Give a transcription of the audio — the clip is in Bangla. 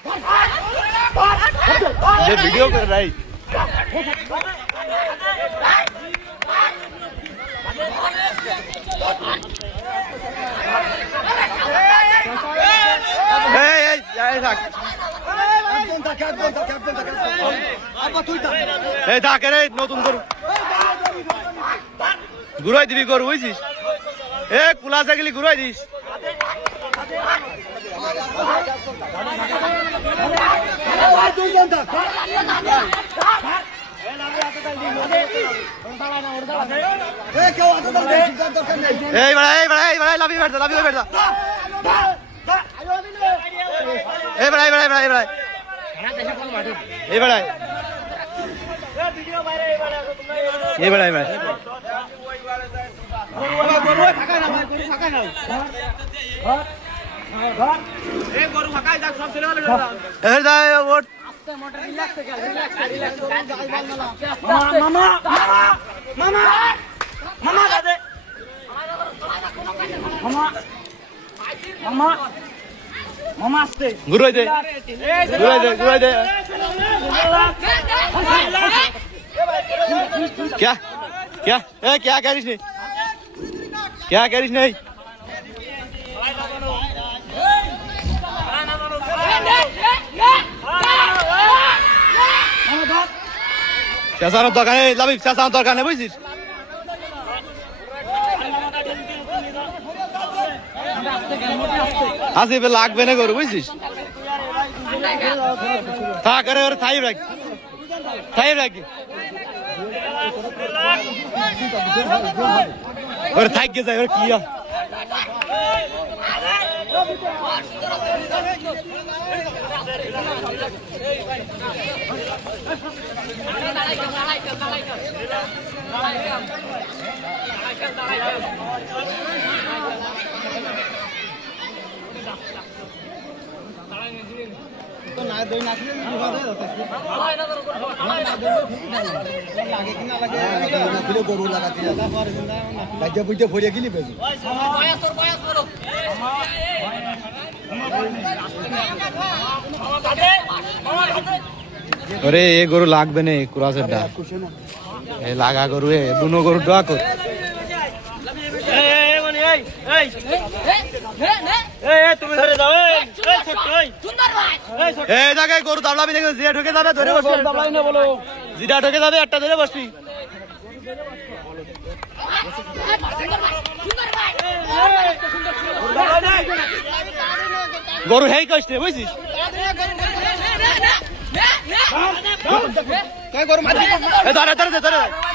ये वीडियो कर रहा है নতুন গরু ঘুরাই দিবি গরু বুঝছিস এ কুলা থাকলে ঘুরাই দিস এই বড়া লাভি বেড়া এই বড়া ঘুরাই দে क्या करिस नहीं চেঁচানোর দরকার নেই লাভি চেঁচানোর দরকার নেই বুঝছিস আসিবে লাগবে না গরু বুঝছিস থাক আরে ওর থাই রাখি ওর থাইকে যায় ওর কি গরু লাগাতে বুঝতে ভরিয়ে গেলি বেশি अरे ये गरु लागबे नहीं कुरासेर डा ए लागা গরু এ দুনো গরু ডা কর তুমি ধরে দাও এই জায়গায় গরু দাবলাবি দেখে জিয়া ঢুকে যাবে ধরে বসবি দাবলাই না বলো জিডা ঢুকে যাবে একটা ধরে বসবি গরু হেই কষ্টে বুঝছিস কে গরু মারি এ ধরে